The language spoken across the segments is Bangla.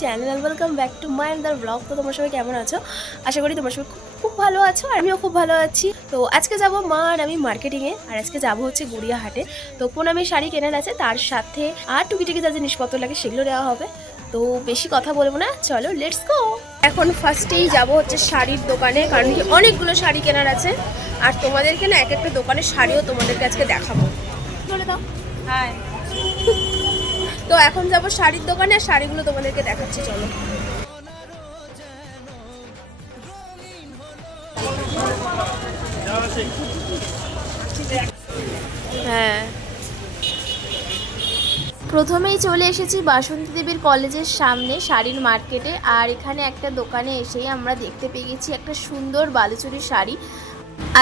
Channel and welcome back to my another blog তো তোমরা সবাই কেমন আছো? আশা করি তোমার সবাই খুব ভালো আছো আর আমিও খুব ভালো আছি। তো আজকে যাব মা আর আমি মার্কেটিংয়ে আর আজকে যাব হচ্ছে গড়িয়াহাটে। তো প্রণামী শাড়ি কেনার আছে, তার সাথে আর টুকিটাকি যা জিনিসপত্র লাগে সেগুলো নেওয়া হবে। তো বেশি কথা বলব না, চলো লেটস গো এখন ফার্স্টেই যাব হচ্ছে শাড়ির দোকানে, কারণ কি অনেকগুলো শাড়ি কেনার আছে। আর তোমাদেরকে না এক একটা দোকানের শাড়িও তোমাদেরকে আজকে দেখাবো। বলে দাও। হাই তো এখন যাব শাড়ির দোকানে শাড়িগুলো তোমাদেরকে দেখাচ্ছি, চলো। হ্যাঁ। প্রথমেই চলে এসেছি বাসন্তী দেবীর কলেজের সামনে, শাড়ির মার্কেটে, আর এখানে একটা দোকানে এসেই আমরা দেখতে পেয়ে গেছি একটা সুন্দর বালুচুরির শাড়ি।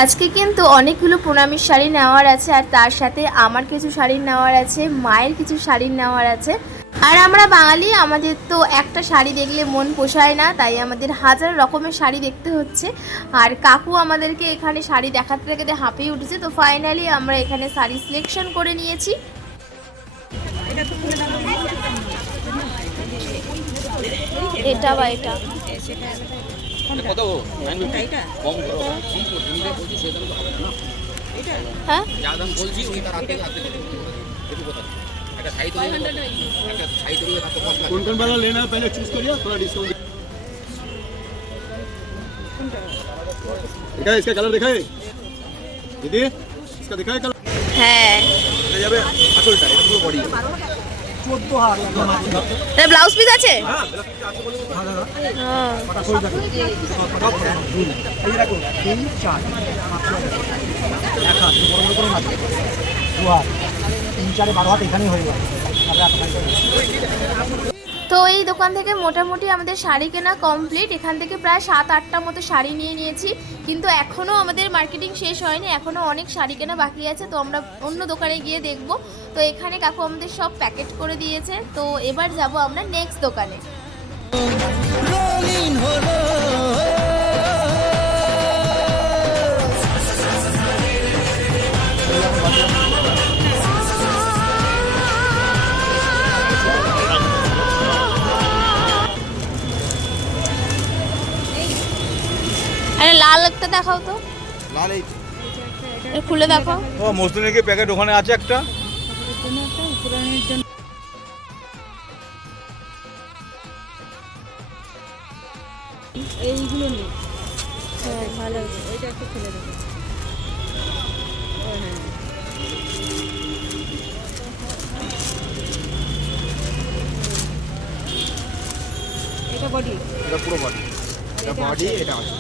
আজকে কিন্তু অনেকগুলো প্রণামীর শাড়ি নেওয়ার আছে আর তার সাথে আমার কিছু শাড়ি নেওয়ার আছে, মায়ের কিছু শাড়ি নেওয়ার আছে। আর আমরা বাঙালি, আমাদের তো একটা শাড়ি দেখলে মন পোষায় না, তাই আমাদের হাজার রকমের শাড়ি দেখতে হচ্ছে। আর কাকু আমাদেরকে এখানে শাড়ি দেখাতে দেখাতে হাঁপিয়ে উঠেছে, তো ফাইনালি আমরা এখানে শাড়ি সিলেকশন করে নিয়েছি। এটা বা এটা? কত এটা কম করো তুমি যে বলছি সে দাম তো হবে না হ্যাঁ যা দাম বলছি ওই তার হাতে হাতে দেবে একটু কথা একটা শাড়ি তৈরি একটা শাড়ি তৈরি তার তো কষ্ট कौन कौन वाला लेना है पहले चूज करिए थोड़ा डिस्काउंट देखा है इसका कलर देखा है दीदी इसका देखा है कलर হ্যাঁ এটা যাবে আসলটা এটা পুরো বডি ব্লাউজ পিস আছে? হ্যাঁ। তিন চার বারো হাত এখানেই হয়ে আপনার তো এই দোকান থেকে মোটামুটি আমাদের শাড়ি কেনা কমপ্লিট এখান থেকে প্রায় সাত আটটা মতো শাড়ি নিয়ে নিয়েছি। কিন্তু এখনও আমাদের মার্কেটিং শেষ হয়নি, এখনও অনেক শাড়ি কেনা বাকি আছে, তো আমরা অন্য দোকানে গিয়ে দেখব। তো এখানে কাকু আমাদের সব প্যাকেট করে দিয়েছে, তো এবার যাব আমরা নেক্সট দোকানে। দেখাও তো। লাল এই খুলে দেখাও। ও মসলিনের কি প্যাকেট ওখানে আছে একটা। এইগুলো নেই। হ্যাঁ ভালো। ওইটা একটু ফেলে দেবো। এটা বডি। এটা পুরো বডি। এটা বডি এটা আছে।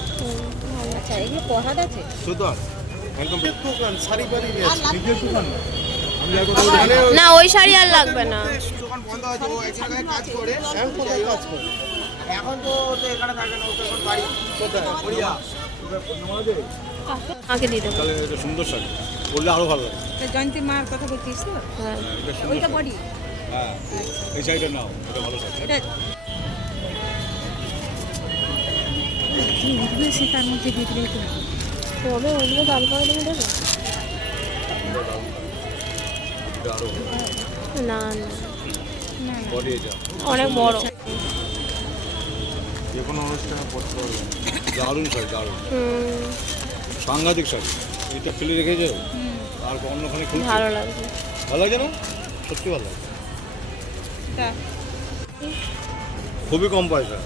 আচ্ছা এগুলো পহাদ আছে। শুধু একদম দোকান শাড়ি বাড়ি দোকান আর কোথাও জানি না। ওই শাড়ি আর লাগবে না। দোকান বন্ধ আছে ও এক জায়গায় কাজ করে এখন কোথায় কাজ করে। এখন তো ও তো এখানে থাকে না ও তো এখন বাড়ি। কোথায় বড়িয়া আমাকে দিয়ে দেবো তাহলে এটা সুন্দর শাড়ি বললে আরও ভালো লাগে। জয়ন্তী মার কথা বলছিস তো? হ্যাঁ ওইটা বডি হ্যাঁ এই শাড়িটা নাও এটা ভালো শাড়ি। কি উঠবে সে তার মধ্যে দিয়ে দিলেই তো হবে। তবে ওগুলো দাম তুমি দেবো না অনেক বড় যে কোনো অনুষ্ঠানে পড়তে পারবে দারুণ শাড়ি দারুণ সাংঘাতিক শাড়ি এটা ফেলে রেখেছে আর অন্যখানে খুলছে ভালো লাগছে ভালো লাগছে না সত্যি ভালো লাগছে এটা খুবই কম পয়সা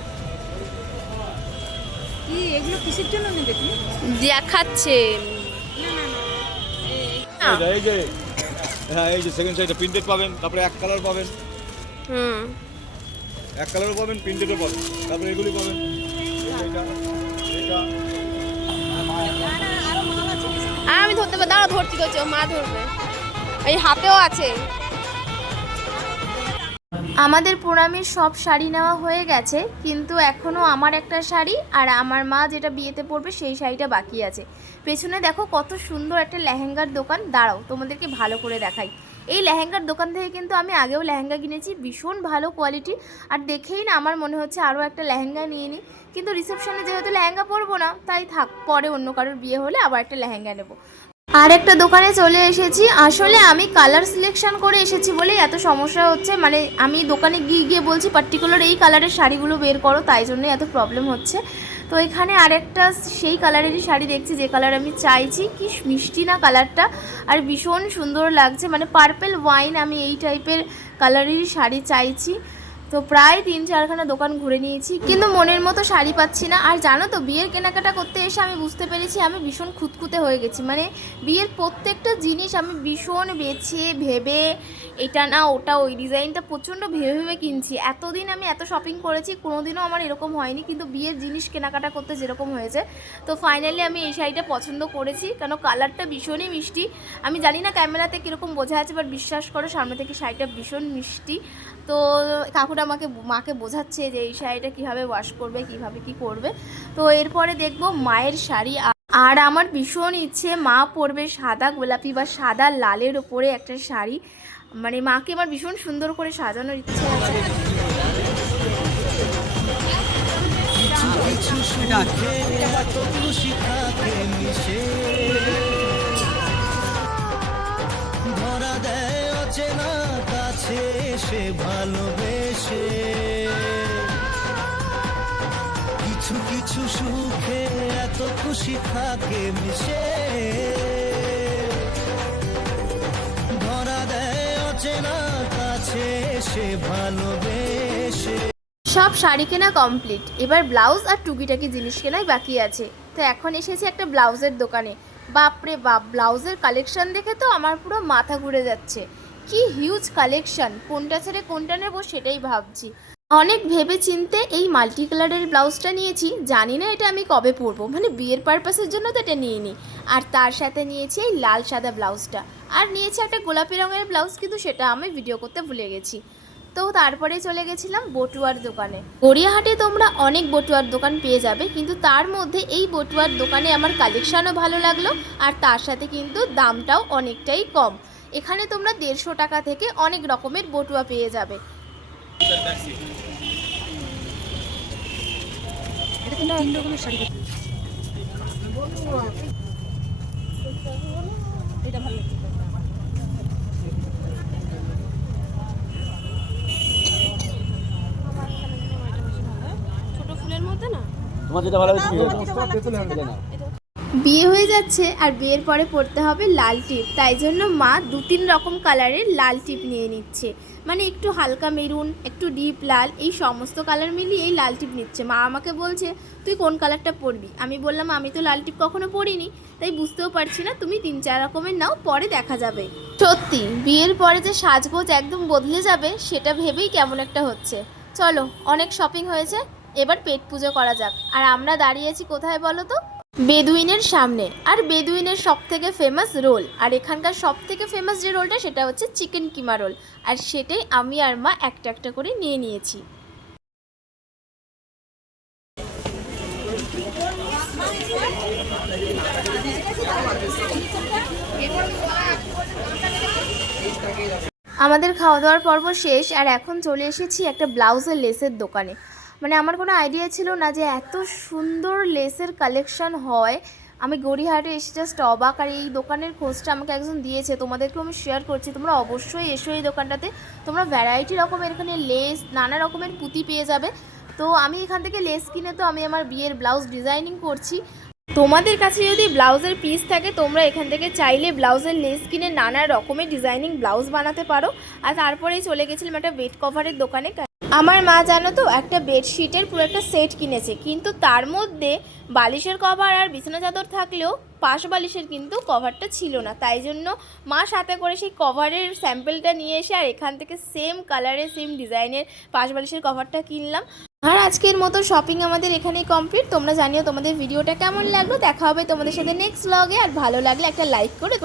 কি এগুলো কিসের জন্য নেবে তুমি? দেখাচ্ছে। না না না না। এটা এই। যে হ্যাঁ এই যে সেকেন্ড সাইডে প্রিন্টেড পাবেন তারপরে এক কালার পাবেন। হুম। এক কালারও পাবেন প্রিন্টেডও পাবেন। তারপরে এগুলি পাবেন। আমি ধরতে পারি দাঁড়া ধরতে করছি ও মা ধরবে। এই হাতেও আছে। আমাদের প্রণামীর সব শাড়ি নেওয়া হয়ে গেছে, কিন্তু এখনও আমার একটা শাড়ি আর আমার মা যেটা বিয়েতে পরবে সেই শাড়িটা বাকি আছে। পেছনে দেখো কত সুন্দর একটা লেহেঙ্গার দোকান। দাঁড়াও, তোমাদেরকে ভালো করে দেখাই। এই লেহেঙ্গার দোকান থেকে কিন্তু আমি আগেও লেহেঙ্গা কিনেছি, ভীষণ ভালো কোয়ালিটি আর দেখেই না আমার মনে হচ্ছে আরও একটা লেহেঙ্গা নিয়ে নিই। কিন্তু রিসেপশনে যেহেতু লেহেঙ্গা পরবো না, তাই থাক, পরে অন্য কারোর বিয়ে হলে আবার একটা লেহেঙ্গা নেব। আর একটা দোকানে চলে এসেছি। আসলে আমি কালার সিলেকশন করে এসেছি বলেই এত সমস্যা হচ্ছে। মানে আমি দোকানে গিয়ে গিয়ে বলছি পার্টিকুলার এই কালারের শাড়িগুলো বের করো, তাই জন্যই এত প্রবলেম হচ্ছে। তো এখানে আরেকটা সেই কালারেরই শাড়ি দেখছি, যে কালার আমি চাইছি। কি মিষ্টি না কালারটা আর ভীষণ সুন্দর লাগছে। মানে পার্পেল ওয়াইন আমি এই টাইপের কালারেরই শাড়ি চাইছি। তো প্রায় তিন চারখানা দোকান ঘুরে নিয়েছি, কিন্তু মনের মতো শাড়ি পাচ্ছি না। আর জানো তো, বিয়ের কেনাকাটা করতে এসে আমি বুঝতে পেরেছি আমি ভীষণ খুঁতখুঁতে হয়ে গেছি। মানে বিয়ের প্রত্যেকটা জিনিস আমি ভীষণ বেছে ভেবে, এটা না ওটা, ওই ডিজাইনটা প্রচণ্ড ভেবে ভেবে কিনছি। এতদিন আমি এত শপিং করেছি, কোনোদিনও আমার এরকম হয়নি, কিন্তু বিয়ের জিনিস কেনাকাটা করতে যেরকম হয়েছে, তো ফাইনালি আমি এই শাড়িটা পছন্দ করেছি। কেন কালারটা ভীষণই মিষ্টি। আমি জানি না ক্যামেরাতে কীরকম বোঝা আছে বাট বিশ্বাস করো, সামনে থেকে শাড়িটা ভীষণ মিষ্টি। তো কাকুটা আমাকে মাকে বোঝাচ্ছে যে এই শাড়িটা কীভাবে ওয়াশ করবে, কীভাবে কি করবে। তো এরপরে দেখব মায়ের শাড়ি আর আমার ভীষণ ইচ্ছে, মা পরবে সাদা গোলাপি বা সাদা লালের ওপরে একটা শাড়ি। মানে মাকে আমার ভীষণ সুন্দর করে সাজানোর ইচ্ছে আছে। ধরা দেয় অচেনা সে ভালোবেসে। কিছু কিছু সুখে এত খুশি থাকে মিশে। ধরা দেয় অচেনা কাছে সে ভালোবেসে। সব শাড়ি কেনা কমপ্লিট। এবার ব্লাউজ আর টুকিটাকি জিনিস কেনাই বাকি আছে। তো এখন এসেছি একটা ব্লাউজের দোকানে। বাপরে বাপ, ব্লাউজের কালেকশন দেখে তো আমার পুরো মাথা ঘুরে যাচ্ছে। কি হিউজ কালেকশন কোনটা ছেড়ে কোনটা নেব সেটাই ভাবছি। অনেক ভেবে চিনতে এই মাল্টি কালারের ব্লাউজটা নিয়েছি, জানি না এটা আমি কবে পরবো মানে বিয়ের পারপাসের জন্য তো এটা নিয়ে নিই আর তার সাথে নিয়েছি এই লাল সাদা ব্লাউজটা আর নিয়েছি একটা গোলাপি রঙের ব্লাউজ কিন্তু সেটা আমি ভিডিও করতে ভুলে গেছি। তো তারপরে চলে গেছিলাম বটুয়ার দোকানে। গড়িয়াহাটে তোমরা অনেক বটুয়ার দোকান পেয়ে যাবে, কিন্তু তার মধ্যে এই বটুয়ার দোকানে আমার কালেকশানও ভালো লাগল, আর তার সাথে কিন্তু দামটাও অনেকটাই কম। এখানে তোমরা দেড়শো টাকা থেকে অনেক রকমের বটুয়া পেয়ে যাবে। এটা ভালো ছোট ফুলের মধ্যে না? তোমার যেটা ভালো লাগে। বিয়ে হয়ে যাচ্ছে আর বিয়ের পরে পড়তে হবে লাল টিপ। তাই জন্য মা দু তিন রকম কালারের লাল টিপ নিয়ে নিচ্ছে। মানে একটু হালকা মেরুন, একটু ডিপ লাল, এই সমস্ত কালার মিলিয়ে এই লাল টিপ নিচ্ছে। মা আমাকে বলছে, তুই কোন কালারটা পরবি? আমি বললাম, আমি তো লাল টিপ কখনো পরিনি। তাই বুঝতেও পারছি না, তুমি তিন চার রকমের নাও, পরে দেখা যাবে। সত্যি, বিয়ের পরে যে সাজগোজ একদম বদলে যাবে, সেটা ভেবেই কেমন একটা হচ্ছে। চলো, অনেক শপিং হয়েছে, এবার পেট পুজো করা যাক। আর আমরা দাঁড়িয়েছি কোথায় বলো তো? বেদুইনের সামনে। আর বেদুইনের সব থেকে ফেমাস রোল আর এখানকার সব থেকে ফেমাস যে রোলটা সেটা হচ্ছে চিকেন কিমা রোল আর সেটাই আমি আর মা একটা একটা করে নিয়ে নিয়েছি। আমাদের খাওয়া দাওয়ার পর্ব শেষ, আর এখন চলে এসেছি একটা ব্লাউজের লেসের দোকানে। মানে আমার কোনো আইডিয়া ছিল না যে এত সুন্দর লেসের কালেকশন হয়। আমি গড়িহাটে এসে জাস্ট অবাক আর এই দোকানের খোঁজটা আমাকে একজন দিয়েছে। তোমাদেরকেও আমি শেয়ার করছি, তোমরা অবশ্যই এসো এই দোকানটাতে। তোমরা ভ্যারাইটি রকমের এখানে লেস নানা রকমের পুঁতি পেয়ে যাবে। তো আমি এখান থেকে লেস কিনে তো আমি আমার বিয়ের ব্লাউজ ডিজাইনিং করছি। তোমাদের কাছে যদি ব্লাউজের পিস থাকে, তোমরা এখান থেকে চাইলে ব্লাউজের লেস কিনে নানা রকমের ডিজাইনিং ব্লাউজ বানাতে পারো। আর তারপরেই চলে গেছিলাম একটা বেড কভারের দোকানে। আমার মা জানো তো, একটা বেডশিটের পুরো একটা সেট কিনেছে। কিন্তু তার মধ্যে বালিশের কভার আর বিছানা চাদর থাকলেও পাশ বালিশের কিন্তু কভারটা ছিল না। তাই জন্য মা সাথে করে সেই কভারের স্যাম্পেলটা নিয়ে এসে আর এখান থেকে সেম কালারের সেম ডিজাইনের পাশ বালিশের কভারটা কিনলাম। আর আজকের মতো শপিং আমাদের এখানেই কমপ্লিট তোমরা জানিও তোমাদের ভিডিওটা কেমন লাগল? দেখা হবে তোমাদের সাথে নেক্সট ব্লগে আর ভালো লাগলে একটা লাইক করে